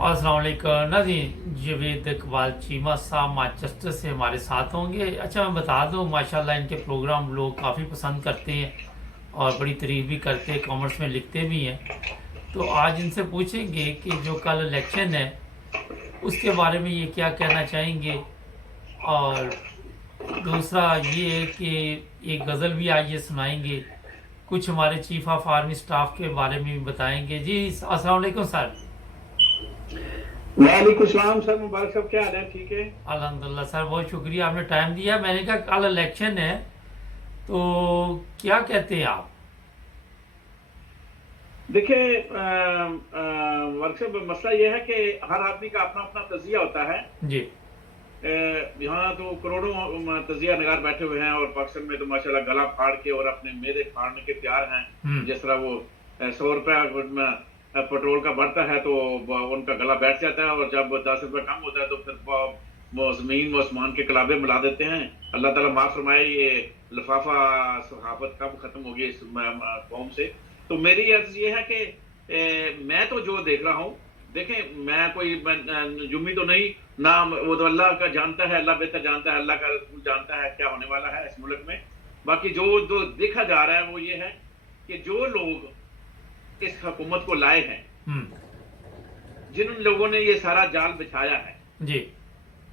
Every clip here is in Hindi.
अस्सलाम वालेकुम नाज़रीन, जावेद इकबाल चीमा साहब मैनचेस्टर से हमारे साथ होंगे। अच्छा, मैं बता दूं, माशाल्लाह इनके प्रोग्राम लोग काफ़ी पसंद करते हैं और बड़ी तारीफ भी करते हैं, कमेंट्स में लिखते भी हैं। तो आज इनसे पूछेंगे कि जो कल इलेक्शन है उसके बारे में ये क्या कहना चाहेंगे। और दूसरा ये है कि एक गज़ल भी आज ये सुनाएंगे, कुछ हमारे चीफ ऑफ आर्मी स्टाफ के बारे में भी बताएंगे। जी अस्सलाम वालेकुम सर। वालेकुम सलाम सर, मुबारक साहब, क्या हाल है? ठीक है। अल्हम्दुलिल्लाह सर, बहुत शुक्रिया आपने टाइम दिया। मैंने कहा कल इलेक्शन है तो क्या कहते हैं आप। देखिए वर्कशॉप मसला यह है कि हर आदमी का अपना अपना तजिया होता है। जी। यहाँ तो करोड़ों तजिया नगार बैठे हुए हैं और पाकिस्तान में तो माशाल्लाह गला फाड़ के और अपने मेरे फाड़ने के तैयार हैं। जिस तरह वो 100 रुपया पेट्रोल का बढ़ता है तो उनका गला बैठ जाता है, और जब 10 रुपया कम होता है तो फिर वो जमीन व आसमान के कलाबे मिला देते हैं। अल्लाह ताला माफ फरमाए, ये लिफाफा सहाफत कब खत्म होगी इस कौम से। तो मेरी अर्ज ये है कि मैं तो जो देख रहा हूँ, देखें, मैं कोई जुम्मी तो नहीं ना, वो तो अल्लाह का जानता है, अल्लाह बेहतर जानता है, अल्लाह का रसूल जानता है क्या होने वाला है इस मुल्क में। बाकी जो जो देखा जा रहा है वो ये है कि जो लोग इस हुकूमत को लाए हैं, जिन लोगों ने ये सारा जाल बिछाया है जी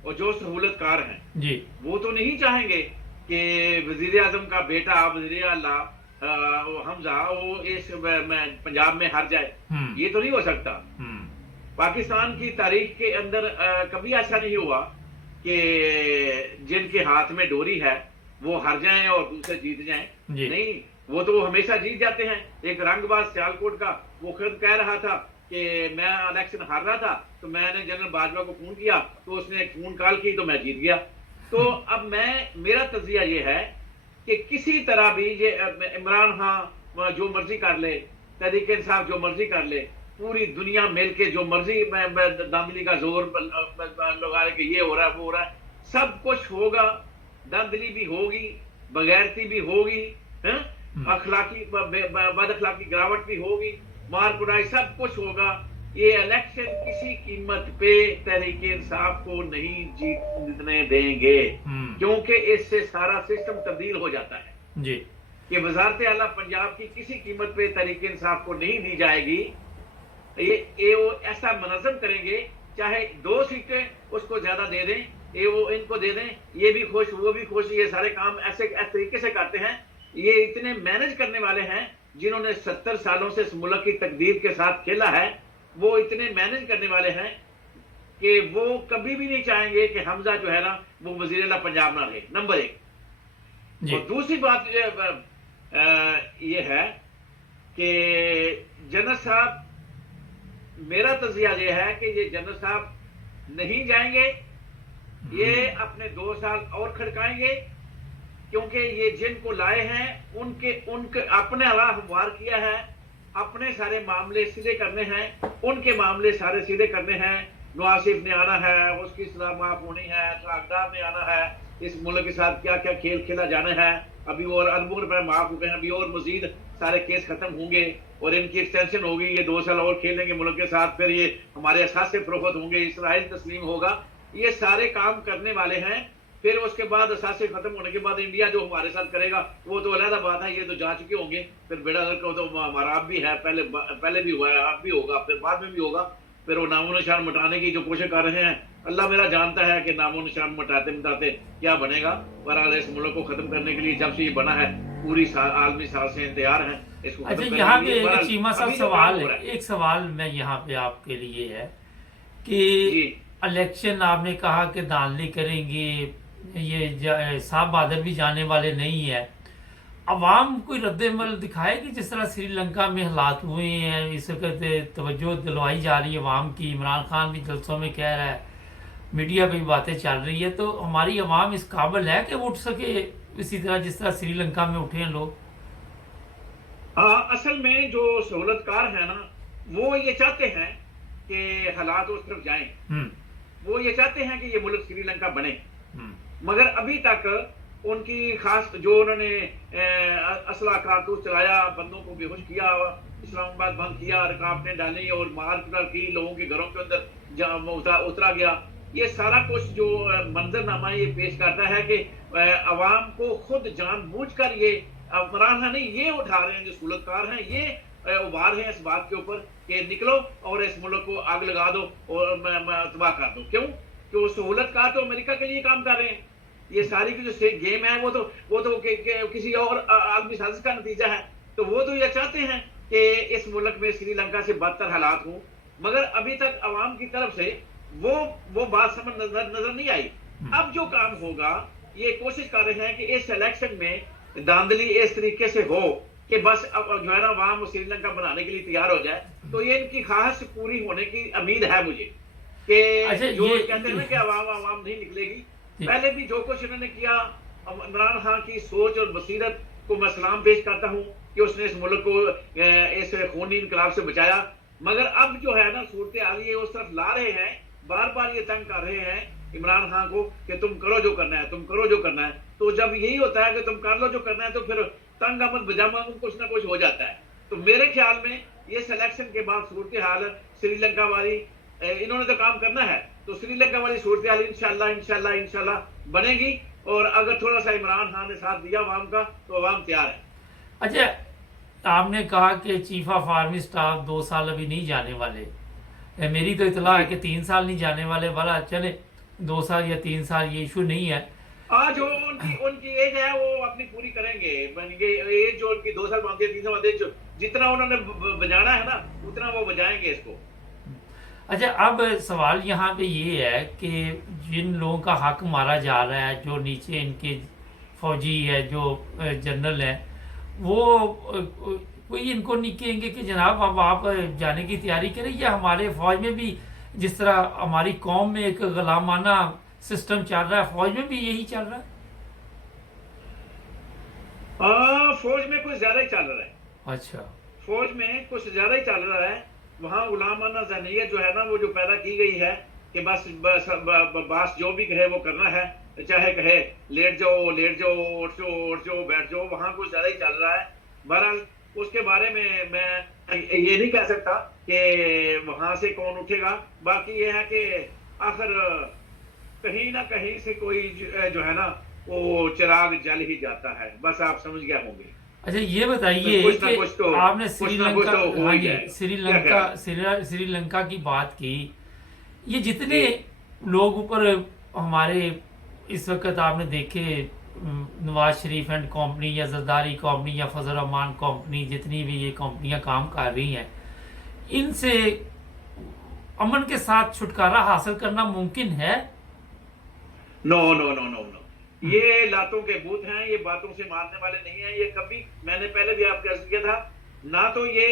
और जो सहूलतकार हैं, जी वो तो नहीं चाहेंगे कि वजीर आजम का बेटा वजीर आला हमजा वो इस पंजाब में हार जाए। ये तो नहीं हो सकता। पाकिस्तान की तारीख के अंदर कभी ऐसा नहीं हुआ कि जिनके हाथ में डोरी है वो हार जाएं और दूसरे जीत जाएं। नहीं, वो तो हमेशा जीत जाते हैं। एक रंगबाज सियालकोट का वो खुद कह रहा था कि मैं इलेक्शन हार रहा था तो मैंने जनरल बाजवा को फोन किया तो उसने एक फोन कॉल की तो मैं जीत गया। तो अब मेरा तजिया ये है कि किसी तरह भी ये इमरान खान जो मर्जी कर ले, तहरीक इंसाफ जो मर्जी कर ले, पूरी दुनिया मिल के जो मर्जी दांधली का जोर लगा ले कि ये हो रहा है वो हो रहा है, सब कुछ होगा। दांधली भी होगी, बगैरती भी होगी, अखलाकी बद अखलाकी गिरावट भी होगी, मार कुटाई सब कुछ होगा। ये इलेक्शन किसी कीमत पे तहरीक इंसाफ को नहीं जीतने देंगे, क्योंकि इससे सारा सिस्टम तब्दील हो जाता है जी कि वजारत आला पंजाब की किसी कीमत पे तहरीक इंसाफ को नहीं दी जाएगी। ये वो ऐसा मनज़म करेंगे, चाहे 2 सीटें उसको ज्यादा दे दें, ये वो इनको दे दें, ये भी खुश वो भी खुश। ये सारे काम ऐसे तरीके से करते हैं। ये इतने मैनेज करने वाले हैं जिन्होंने 70 सालों से इस मुल्क की तकदीर के साथ खेला है। वो इतने मैनेज करने वाले हैं कि वो कभी भी नहीं चाहेंगे कि हमजा जो है ना वो वजीर आला पंजाब ना रहे, नंबर 1। और दूसरी बात ये है कि जनरल साहब, मेरा तजिया ये है कि ये जनरल साहब नहीं जाएंगे, ये अपने 2 साल और खड़काएंगे, क्योंकि ये जिनको लाए हैं उनके अपने अलावा हमवार किया है, अपने सारे मामले सीधे करने हैं, उनके मामले सारे सीधे करने हैं। नवासिफ ने आना है, उसकी सजा माफ होनी है, अकदार ने आना है, इस मुल्क के साथ क्या क्या खेल खेला जाना है। अभी और अरबों रुपए माफ हुए हैं, अभी और मजीद सारे केस खत्म होंगे और इनकी एक्सटेंशन होगी। ये 2 साल और खेलेंगे मुल्क के साथ, फिर ये हमारे असासे फरोख्त होंगे, इसराइल तस्लीम होगा। ये सारे काम करने वाले हैं। फिर उसके बाद असासे खत्म होने के बाद इंडिया जो हमारे साथ करेगा वो तो अलग बात है, ये तो जा चुके होंगे। फिर बेड़ा गर्क तो हमारा अब भी है, पहले भी हुआ है, अब भी होगा, फिर बाद में भी होगा। फिर वो नामो निशान मिटाने की जो कोशिश कर रहे हैं, अल्लाह मेरा जानता है कि नामो निशान मिटाते मिटाते क्या बनेगा। बहरहाल इस मुल्क को खत्म करने के लिए जब से ये बना है पूरी आलमी साजिशें तैयार हैं इसको अच्छा, खत्म यहाँ करने के लिए। पे चीमा साहब सवाल है, एक सवाल मैं यहाँ पे आपके लिए है कि इलेक्शन आपने कहा कि धांधली करेंगे, ये साहब बादल भी जाने वाले नहीं है। अवाम कोई रद्दमल दिखाएगी जिस तरह श्रीलंका में हालात हुए हैं, इस वक्त तवज्जो दिलवाई जा रही है अवाम की। इमरान खान भी जलसों में कह रहा है, मीडिया पे भी बातें चल रही है। तो हमारी अवाम इस काबिल है कि वो उठ सके इसी तरह जिस तरह श्रीलंका में उठे हैं लोग। असल में जो सहूलतकार है ना, वो ये चाहते हैं कि हालात उस तरफ जाएं। वो ये चाहते हैं कि ये मुल्क श्रीलंका बने, मगर अभी तक उनकी खास जो उन्होंने असला कारतूस चलाया, बंदों को बेहोश किया, इस्लामाबाद भंग किया, रुकावटें डाली और मार की, लोगों के घरों के अंदर उतरा गया। ये सारा कुछ जो मंजरनामा ये पेश करता है कि अवाम को खुद जानबूझकर ये इमरान खान ये उठा रहे हैं, जो सूलतकार हैं ये उभार हैं इस बात के ऊपर कि निकलो और इस मुल्क को आग लगा दो और तबाह कर दो। क्यों? कि सहूलतकार तो अमेरिका के लिए काम कर रहे हैं। ये सारी की जो गेम है वो तो किसी और आलमी साजिश का नतीजा है। तो वो तो ये चाहते हैं कि इस मुल्क में श्रीलंका से बदतर हालात हों, मगर अभी तक अवाम की तरफ से वो बात समझ नजर नहीं आई। अब जो काम होगा, ये कोशिश कर रहे हैं कि इस इलेक्शन में धांधली इस तरीके से हो कि बस अब जो है ना अवाम श्रीलंका बनाने के लिए तैयार हो जाए। तो ये इनकी ख्वाहिश पूरी होने की उम्मीद है मुझे कि जो कहते हैं ना कि अवाम नहीं निकलेगी। पहले भी जो कुछ इन्होंने किया, इमरान खान की सोच और बसीरत को मैं सलाम पेश करता हूँ कि उसने इस मुल्क को इस खूनी इनकलाब से बचाया। मगर अब जो है ना सूरत हाल ये उस तरफ ला रहे हैं, बार बार ये तंग कर रहे हैं इमरान खान को कि तुम करो जो करना है, तुम करो जो करना है। तो जब यही होता है कि तुम कर लो जो करना है, तो फिर तंग अमल बजामा कुछ ना कुछ हो जाता है। तो मेरे ख्याल में ये सिलेक्शन के बाद सूरत हाल श्रीलंका वाली, इन्होंने तो काम करना है, तो श्रीलंका वाली सूरत हाल इंशाल्लाह बनेगी। और अगर थोड़ा सा इमरान खान ने साथ दिया अवाम का, तो अवाम तैयार है। अच्छा, आपने कहा कि चीफ ऑफ आर्मी स्टाफ 2 साल अभी नहीं जाने वाले। मेरी तो इतला है कि 3 साल नहीं जाने वाले, वाला चले 2 साल या 3 साल ये इशू नहीं है। जो उनकी एज है वो अपनी पूरी करेंगे। एज जो उनकी 2 साल मांगती है, 3 साल मांगती है, जितना उन्होंने बजाना है ना उतना वो बजाएंगे इसको। अच्छा, अब सवाल यहाँ पे ये है कि जिन लोगों का हक मारा जा रहा है, जो नीचे इनके फौजी है, जो जनरल है, वो कोई इनको नहीं कहेंगे कि जनाब अब आप जाने की तैयारी करें, या हमारे फौज में भी जिस तरह हमारी कौम में एक गुलामाना सिस्टम चल रहा है, फौज में भी यही चल रहा है? फौज में कुछ ज्यादा ही चल रहा है। अच्छा, फौज में कुछ ज्यादा ही चल रहा है। वहां गुलामाना ज़हनियत जो है ना वो जो पैदा की गई है कि बस जो भी कहे वो करना है, चाहे कहे लेट जाओ उठ जाओ बैठ जाओ, वहां कुछ ज्यादा ही चल रहा है। बहरहाल उसके बारे में मैं ये नहीं कह सकता कि वहां से कौन उठेगा। बाकी ये है कि आखिर कहीं ना कहीं से कोई जो है ना वो चिराग जल ही जाता है, बस आप समझ गए होंगे। अच्छा, ये बताइए कि आपने श्रीलंका की बात की, ये जितने लोग ऊपर हमारे इस वक्त आपने देखे, नवाज शरीफ एंड कंपनी या जरदारी कंपनी या फजल रहमान कंपनी, जितनी भी ये कंपनियां काम कर रही हैं, इनसे अमन के साथ छुटकारा हासिल करना मुमकिन है? No no no no no, ये लातों के भूत हैं, ये बातों से मारने वाले नहीं हैं। ये कभी, मैंने पहले भी आपको अर्ज किया था, ना तो ये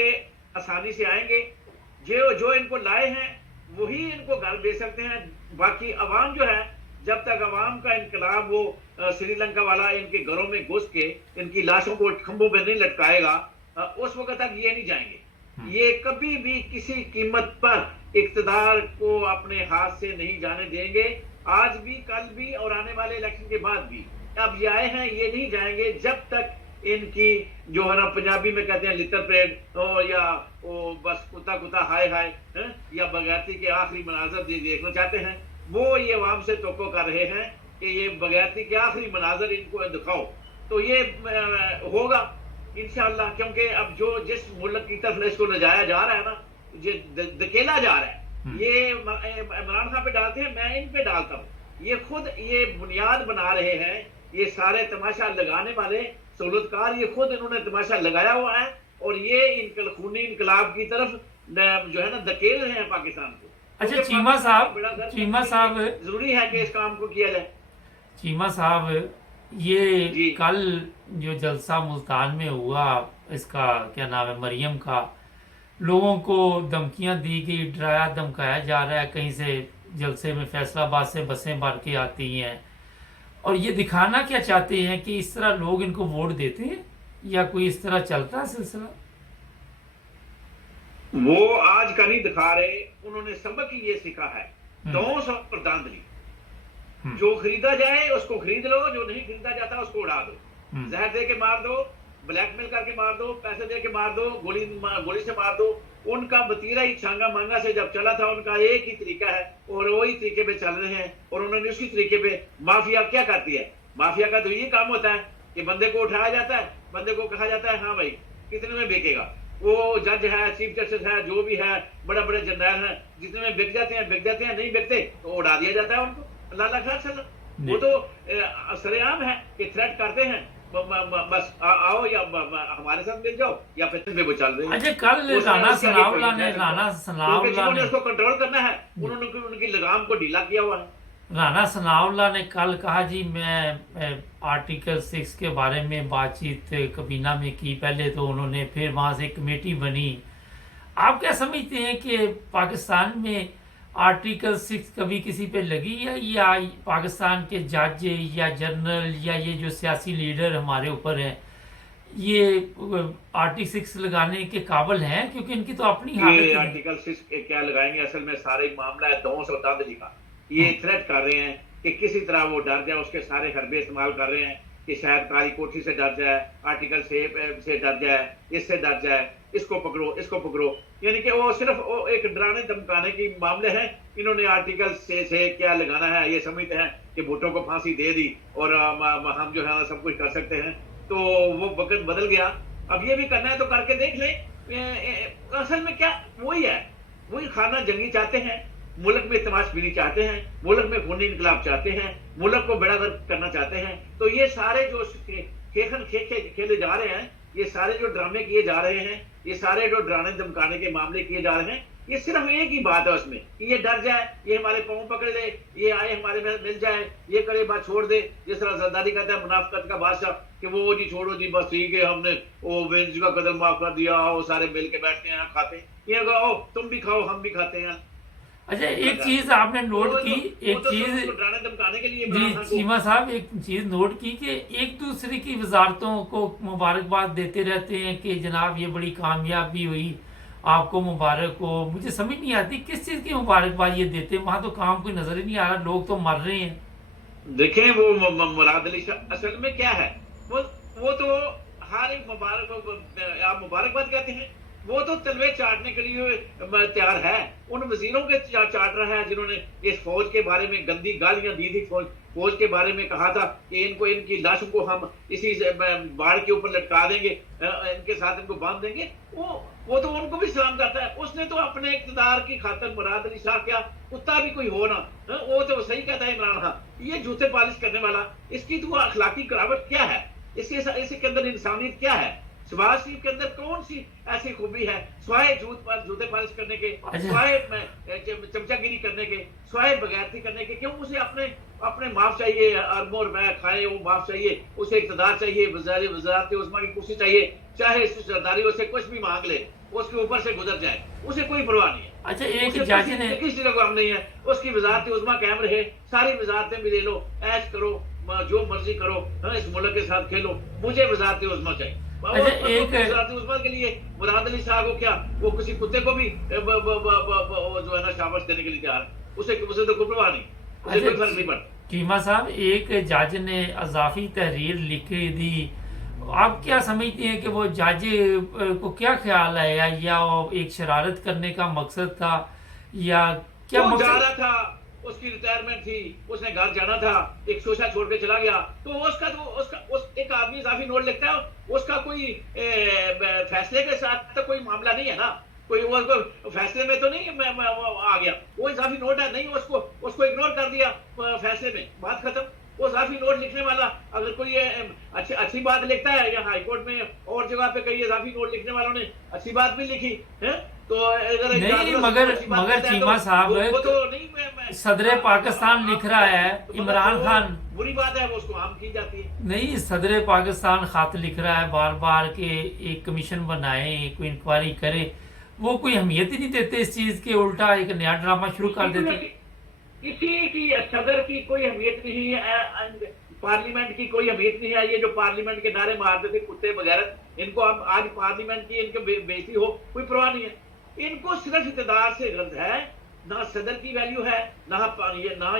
आसानी से आएंगे। जो इनको लाए हैं वही इनको घर भेज सकते हैं। बाकी अवाम जो है, जब तक अवाम का इनकलाब वो श्रीलंका वाला इनके घरों में घुस के इनकी लाशों को खंभों पर नहीं लटकाएगा, उस वक्त तक ये नहीं जाएंगे। ये कभी भी किसी कीमत पर इक्तदार को अपने हाथ से नहीं जाने देंगे, आज भी, कल भी और आने वाले इलेक्शन के बाद भी। अब ये आए हैं, ये नहीं जाएंगे जब तक इनकी जो है ना पंजाबी में कहते हैं लितर परेड या वो बस कुत्ता हाय हाय या बगैरती के आखिरी मनाजर देखना चाहते हैं। वो ये अवाम से तोको कर रहे हैं कि ये बगैरती के आखिरी मनाजर इनको दिखाओ, तो ये होगा इंशाअल्लाह। क्योंकि अब जिस मुल्क की तरफ इसको ले जाया जा रहा है ना, धकेला जा रहा है, ये इमरान खान पे डालते हैं, मैं इन पे डालता हूँ। ये खुद ये बुनियाद बना रहे हैं, ये सारे तमाशा लगाने वाले सहूलतकार, ये खुद इन्होंने तमाशा लगाया हुआ है और ये खूनी इनकलाब की तरफ जो है ना धकेल रहे हैं पाकिस्तान को। अच्छा, चीमा साहब जरूरी है कि इस काम को किया जाए। चीमा साहब, ये कल जो जलसा मुल्तान में हुआ, इसका क्या नाम है, मरियम का, लोगों को धमकियां दी गई, डराया धमकाया जा रहा है। कहीं से जलसे में फैसलाबाद से बसें भर के आती हैं, और ये दिखाना क्या चाहते हैं कि इस तरह लोग इनको वोट देते हैं, या कोई इस तरह चलता है सिलसिला? वो आज का नहीं दिखा रहे, उन्होंने सबक ही ये सीखा है, दौस और धांधली। जो खरीदा जाए उसको खरीद लो, जो नहीं खरीदा जाता उसको उड़ा दो, जहर दे के मार दो, ब्लैकमेल करके मार दो, पैसे दे के मार दो, गोली से मार दो। उनका वतीरा ही छांगा मांगा से जब चला था, उनका एक ही तरीका है और वही तरीके पे चल रहे हैं। और उन्होंने उसी तरीके पे, माफिया क्या करती है, माफिया का तो ये काम होता है कि बंदे को उठाया जाता है, बंदे को कहा जाता है हाँ भाई कितने में बिकेगा। वो जज है, चीफ जस्टिस है, जो भी है, बड़े बड़े जनरल हैं, जितने में बिक जाते हैं, नहीं बिकते तो उड़ा दिया जाता है उनको। लाला खान वो तो सरेआम है कि थ्रेट करते हैं, बस आओ या हमारे साथ मिल जाओ या फिर वो चल रहे हैं। अच्छा, कल राणा सनाउल्लाह ने उसको कंट्रोल करना है, उन्होंने उनकी लगाम को ढीला किया हुआ है। राणा सनाउल्लाह ने कल कहा जी मैं आर्टिकल 6 के बारे में बातचीत कबीना में की पहले, तो उन्होंने फिर वहां से कमेटी बनी। आप क्या समझते हैं कि पाकिस्तान में आर्टिकल 6 कभी किसी पे लगी है, या पाकिस्तान के जज या जनरल या ये जो सियासी लीडर हमारे ऊपर हैं ये आर्टिकल 6 लगाने के काबिल हैं? क्योंकि इनकी तो अपनी हालत ये है। आर्टिकल 6 क्या लगाएंगे, असल में सारा मामला है दौस और दादली का। ये थ्रेट कर रहे हैं कि किसी तरह वो डर जाए, उसके सारे हरबे इस्तेमाल कर रहे हैं कि शायद काली कोठी से डर जाए, आर्टिकल से डर जाए, इससे डर जाए, इसको पकड़ो, इसको पकड़ो। यानी कि वो सिर्फ वो एक डराने धमकाने की मामले हैं। इन्होंने आर्टिकल से क्या लगाना है, ये समझते हैं कि भुट्टो को फांसी दे दी और हम जो है सब कुछ कर सकते हैं। तो वो वक्त बदल गया, अब ये भी करना है तो करके देख ले। असल में क्या वही है, वही खाना जंगी चाहते हैं, मुल्क में तमाशबीनी चाहते हैं, मुल्क में खूनी इनकलाब चाहते हैं, मुल्क को बेड़ागर्क करना चाहते हैं। तो ये सारे जो खेले जा रहे हैं, ये सारे जो ड्रामे किए जा रहे हैं, ये सारे जो डराने धमकाने के मामले किए जा रहे हैं, ये सिर्फ एक ही बात है उसमें कि ये डर जाए, ये हमारे पाँव पकड़ ले, ये आए हमारे में मिल जाए, ये करे बात छोड़ दे। जिस तरह जरदारी कहता है मुनाफिकत का बादशाह कि वो जी छोड़ो जी बस ठीक है, हमने वो बेंच का कदम माफ कर दिया, वो सारे मिल के बैठते हैं खाते, ये कहो तुम भी खाओ हम भी खाते हैं। अच्छा, एक चीज आपने नोट की, एक चीज धमकाने के लिए जी चीमा साहब, एक चीज नोट की कि एक दूसरे की वजारतों को मुबारकबाद देते रहते हैं कि जनाब ये बड़ी कामयाबी हुई, आपको मुबारक हो। मुझे समझ नहीं आती किस चीज की मुबारकबाद ये देते हैं, वहां तो काम कोई नजर ही नहीं आ रहा, लोग तो मर रहे हैं। देखें वो मुराद अली शाह असल में क्या है, वो तो हर एक आप मुबारकबाद कहते हैं, वो तो तलवे चाटने के लिए तैयार है। उन वजीरों के चाट रहा है जिन्होंने इस फौज के बारे में गंदी गालियां दी थी, फौज के बारे में कहा था कि इनको इनकी लाशों को हम इसी बाढ़ के ऊपर लटका देंगे, इनके साथ इनको बांध देंगे। वो तो उनको भी सलाम करता है। उसने तो अपने इक़्तिदार की खातिर मुराद अली शाह क्या कुत्ता भी कोई हो ना, वो तो सही कहता है इमरान खान, ये जूते पालिश करने वाला, इसकी तो अखलाकी करावट क्या है, इसके अंदर इंसानियत क्या है? शहबाज शरीफ के अंदर कौन सी ऐसी खूबी है स्वाय जूते पालिश करने के, स्वाय चमचागिरी करने के, स्वाय बगैरती करने के? क्यों उसे अपने माफ चाहिए, अरबों रुपए खाए वो माफ चाहिए, उसे इक़्तिदार चाहिए, वज़ारत उज़्मा की कुर्सी चाहिए, चाहे सरदारी उसे कुछ भी मांग ले, उसके ऊपर से गुजर जाए, उसे कोई परवाह नहीं है। अच्छा, एक जज ने किसी का काम नहीं है, उसकी वज़ारत उज़्मा कायम रहे, सारी वज़ारतें भी ले लो, ऐश करो, जो मर्जी करो, इस मुल्क के साथ खेलो, मुझे वज़ारत उज़्मा चाहिए। अच्छा, एक उस्मान के लिए मुराद अली शाह को क्या, वो किसी कुत्ते को भी जो है ना शाबाश देने के लिए तैयार है, उसे तो कोई परवाह नहीं, उसे कोई फर्क नहीं पड़ता। चीमा साहब, एक जज ने अजाफी तहरीर लिखी दी, आप क्या समझते हैं कि वो जज को क्या ख्याल आया, या एक शरारत करने का मकसद था, या क्या वो मकसद? जा रहा था, उसकी रिटायरमेंट थी, उसने घर जाना था, एक शोशा छोड़ के चला गया, तो एक आदमी इजाफी नोट लिखता है, उसका कोई फैसले के साथ तो कोई मामला नहीं है ना, कोई वो फैसले में तो नहीं आ गया, वो इजाफी नोट है नहीं, उसको इग्नोर कर दिया फैसले में, बात खत्म। वो इजाफी नोट लिखने वाला अगर कोई अच्छी बात लिखता है, या हाईकोर्ट में और जगह पे कई इजाफी नोट लिखने वालों ने अच्छी बात भी लिखी है, तो अगर नहीं, मगर चीमा साहब, वो तो नहीं, सदर पाकिस्तान लिख रहा है इमरान खान, बुरी बात है, वो उसको आम की जाती है। नहीं, सदर पाकिस्तान खत लिख रहा है बार बार के एक कमीशन बनाए, कोई इंक्वायरी करे, वो कोई अहमियत ही नहीं देते इस चीज के, उल्टा एक नया ड्रामा शुरू कर देते। किसी की सदर की कोई अहमियत नहीं है, पार्लियामेंट की कोई अहमियत नहीं है। ये जो पार्लियामेंट के नारे मारते थे कुत्ते वगैरह, इनको अब आज पार्लियामेंट की इनके बेइज्जती हो कोई परवाह नहीं है, इनको सिर्फ इक़्तिदार से गर्ज है ना सदर की वैल्यू है, ना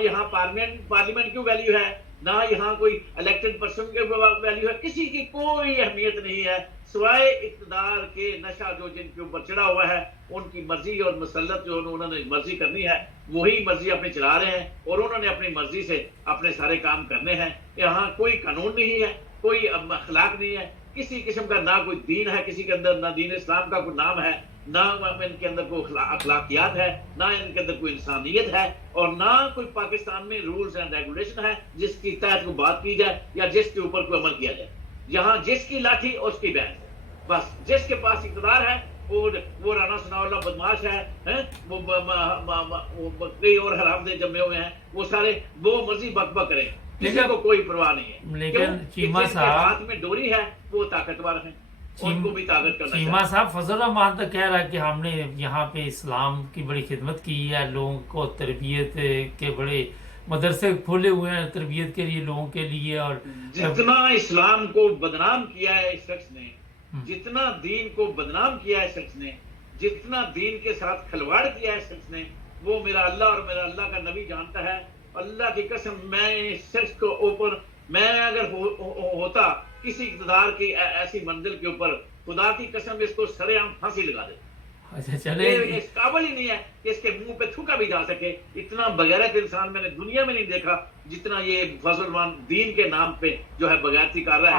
यहाँ पार्लियामेंट की वैल्यू है, ना यहाँ कोई इलेक्टेड पर्सन की वैल्यू है, किसी की कोई अहमियत नहीं है सिवाय इक़्तिदार के। नशा जो जिनके ऊपर चढ़ा हुआ है, उनकी मर्जी और मसलत जो उन्होंने मर्जी करनी है वही मर्जी अपनी चला रहे हैं और उन्होंने अपनी मर्जी से अपने सारे काम करने हैं। यहाँ कोई कानून नहीं है, कोई अखलाक नहीं है, किसी किस्म का ना कोई दीन है किसी के अंदर, ना दीन इस्लाम का कोई नाम है, ना इनके अंदर कोई अखलाकियात है, ना इनके अंदर कोई इंसानियत है, और ना कोई पाकिस्तान में रूल्स एंड रेगुलेशन है जिसकी तहत को बात की जाए या जिसके ऊपर कोई अमल किया जाए। यहाँ जिसकी लाठी उसकी बहन, बस जिसके पास इक़्तिदार है वो राना सनाउल्लाह बदमाश है, वो बकरी और हराम दे जमे हुए हैं, वो सारे वो मर्जी बकबक करें, किसी को कोई परवाह नहीं है। लेकिन चीमा साहब हाथ में डोरी है वो ताकतवर है, उनको भी ताकत करना चीमा साहब फजल रहमान तो कह रहा है कि हमने यहाँ पे इस्लाम की बड़ी खिदमत की है, लोगों को तरबियत के बड़े मदरसे खोले हुए हैं तरबियत के लिए लोगों के लिए। और जितना इस्लाम को बदनाम किया है इस शख्स ने, जितना दीन को बदनाम किया है इस शख्स ने, जितना दीन के साथ खिलवाड़ किया है इस शख्स ने, वो मेरा अल्लाह और मेरा अल्लाह का नबी जानता है। अल्लाह की कसम, मैं इस शख्स को ऊपर मैं अगर होता किसी इक़्तिदार की ऐसी मंजिल के ऊपर, खुदा की कसम इसको सरेआम फांसी लगा दे। अच्छा चले, इस काबिल ही नहीं है कि इसके मुंह पे थूका भी जा सके। इतना बगैरत इंसान मैंने दुनिया में नहीं देखा जितना ये फजल रहमान दीन के नाम पे जो है बगैरती कर रहा है।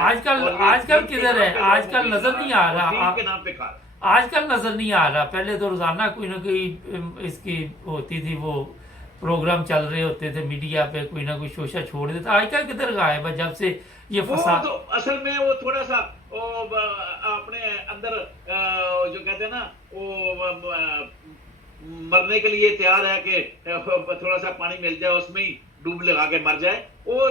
आजकल किधर है, आजकल नजर नहीं आ रहा, दीन के नाम पे खा रहा, आजकल नजर नहीं आ रहा। पहले तो रोजाना कोई ना कोई इसकी होती थी, वो प्रोग्राम चल रहे होते थे मीडिया पे, कोई ना कोई शोशा छोड़ देता। आजकल किधर गायब है जब से ये फसाद। तो असल में वो थोड़ा सा अपने अंदर जो कहते हैं ना, वो मरने के लिए तैयार है कि थोड़ा सा पानी मिल जाए उसमें ही डूब लगा के मर जाए। वो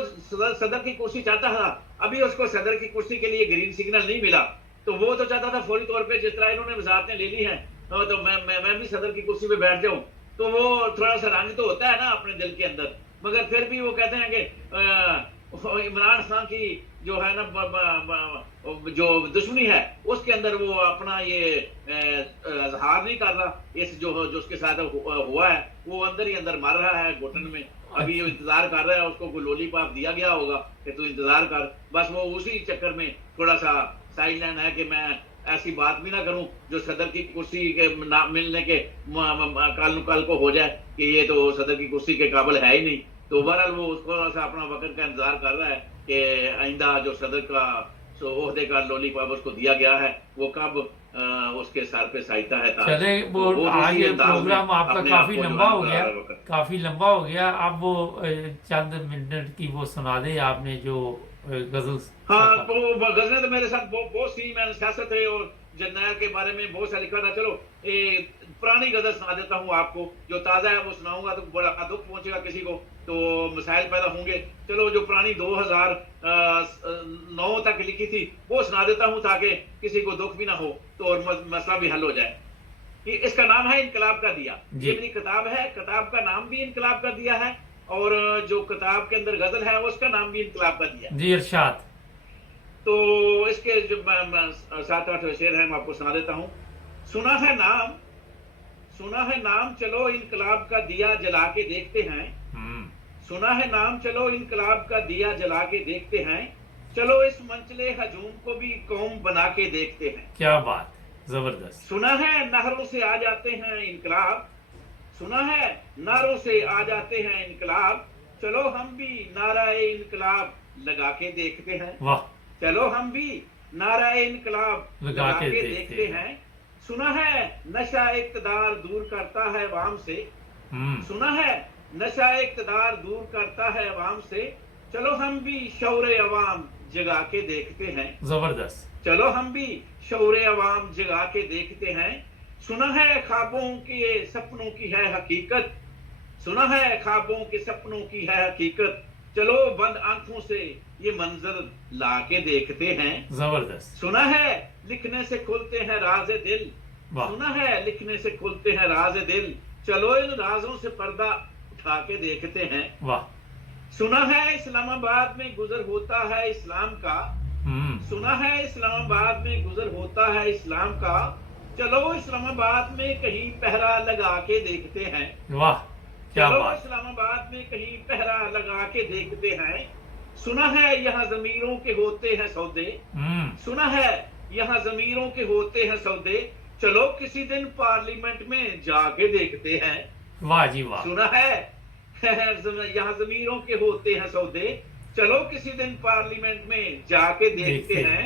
सदर की कुर्सी चाहता था, अभी उसको सदर की कुर्सी के लिए ग्रीन सिग्नल नहीं मिला, तो वो तो चाहता था फौरी तौर पे, जिस तरह इन्होंने वजारतें ले ली हैं तो मैं भी सदर की कुर्सी पे बैठ जाऊं। तो वो थोड़ा सा रंज तो होता है ना अपने दिल के अंदर, मगर फिर भी वो कहते हैं कि इमरान खान की जो है ना जो दुश्मनी है उसके अंदर वो अपना ये इजहार नहीं कर रहा। इस जो उसके साथ हुआ है वो अंदर ही अंदर मर रहा है घुटन में, अभी इंतजार कर रहा है, उसको कोई लॉलीपॉप दिया गया होगा कि तू इंतजार कर। बस वो उसी चक्कर में थोड़ा सा साइड लाइन है कि मैं ऐसी बात भी ना करूं जो सदर की कुर्सी के ना मिलने के कल को हो जाए कि ये तो सदर की कुर्सी के काबिल है ही नहीं। तो बहरहाल वो थोड़ा सा अपना वक्त का इंतजार कर रहा है कि आइंदा जो सदर का ओहदे का लॉलीपॉप उसको दिया गया है वो कब उसके सर पे साइता है। चले वो आगे प्रोग्राम आपका काफी लंबा हो गया, काफी लंबा हो गया। आप वो चंद मिनट की वो सुना दे आपने जो गजल। हाँ, तो गजलें तो मेरे साथ बहुत सी, मैंने सियासत है और जर्नैल के बारे में बहुत सा लिखा था। चलो पुरानी गजल सुना देता हूँ आपको, जो ताज़ा है वो सुनाऊंगा तो बड़ा दुख पहुंचेगा किसी को, तो मसाइल पैदा होंगे। चलो जो पुरानी 2009 तक लिखी थी वो सुना देता हूँ ताकि किसी को दुख भी ना हो तो और मसला भी हल हो जाए। इसका नाम है इनकलाब का दिया। ये मेरी किताब है, किताब का नाम भी इनकलाब का दिया है और जो किताब के अंदर गजल है उसका नाम भी इनकलाब का दिया जी। इरशाद। तो इसके जो 7-8 शेर हैं मैं आपको सुना देता हूँ। सुना है नाम चलो इनकलाब का दिया जला के देखते हैं, सुना है नाम चलो इनकलाब का दिया जला के देखते हैं, चलो इस मंचले हजूम को भी कौम बना के देखते हैं। क्या बात, जबरदस्त। सुना है नहरों से आ जाते हैं इनकलाब, सुना है नारों से आ जाते हैं इनकलाब, चलो हम भी नाराए इनकलाब लगा के देखते हैं। वाह। चलो हम भी नाराए इनकलाब लगा के देखते हैं। सुना है नशा इक़्तिदार दूर करता है अवाम से, सुना है नशा इक़्तिदार दूर करता है अवाम से, चलो हम भी शौरे अवाम जगा के देखते हैं। जबरदस्त। चलो हम भी शौरे अवाम जगा के देखते हैं। सुना है ख्वाबों के सपनों की है हकीकत, सुना है ख्वाबों के सपनों की है हकीकत, चलो बंद आंखों से ये मंजर ला के देखते हैं। जबरदस्त। सुना है लिखने से खुलते हैं राज दिल, सुना है लिखने से खुलते हैं राज दिल, चलो इन राजों से पर्दा उठा के देखते हैं। वाह। सुना है इस्लामाबाद में गुजर होता है इस्लाम का, सुना है इस्लामाबाद में गुजर होता है इस्लाम का, चलो इस्लामाबाद में कहीं पहरा लगा के देखते हैं। वाह, क्या चलो बात। इस्लामाबाद में कहीं पहरा लगा के देखते हैं। सुना है यहाँ जमीरों के होते हैं सौदे। सुना है यहाँ जमीरों के होते हैं सौदे। चलो किसी दिन पार्लियामेंट में जाके देखते हैं। वाह जी वाह। सुना है यहाँ जमीरों के होते हैं सौदे। चलो किसी दिन पार्लियामेंट में जाके देखते हैं।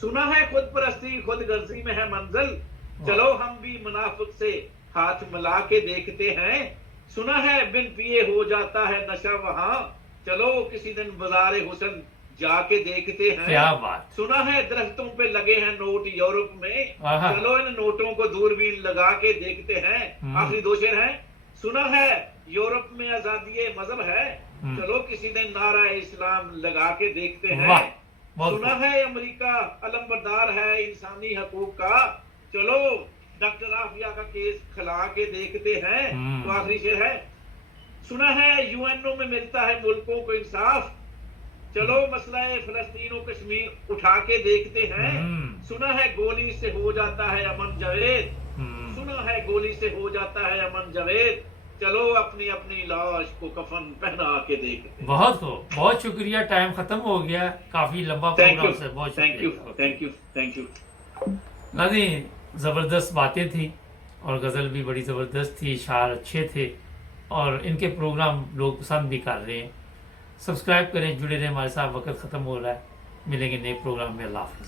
सुना है खुद परस्ती खुद गर्जी में है मंजिल। चलो हम भी मुनाफिक से हाथ मिला के देखते हैं। सुना है बिन पिए हो जाता है नशा वहां। चलो किसी दिन बाजारे हुसन जाके देखते हैं। क्या बात। सुना है दरख्तों पे लगे हैं नोट यूरोप में। आहा। चलो इन नोटों को दूरबीन लगा के देखते हैं। आखिरी दो शेर है। सुना है यूरोप में आजादी मजहब है। चलो किसी दिन नारा इस्लाम लगा के देखते हैं। सुना है अमेरिका अलमबरदार है इंसानी हकूक का। चलो डॉक्टर आफिया का केस खिला के देखते हैं। तो आखिरी शेर है। सुना है यूएनओ में मिलता है मुल्कों को इंसाफ। चलो मसला फलस्तीन कश्मीर उठा के देखते हैं। सुना है गोली से हो जाता है अमन जावेद। सुना है गोली से हो जाता है अमन जावेद। चलो अपनी अपनी लाश को कफन पहना के देखते हैं। बहुत शुक्रिया, टाइम खत्म हो गया, काफी लंबा प्रोग्राम से। बहुत थैंक यू। नाज़रीन, जबरदस्त बातें थी और गजल भी बड़ी जबरदस्त थी, इशार अच्छे थे और इनके प्रोग्राम लोग पसंद भी कर रहे हैं। सब्सक्राइब करें, जुड़े रहें हमारे साथ। वक्त ख़त्म हो रहा है, मिलेंगे नए प्रोग्राम में। अल्लाह हाफ़िज़।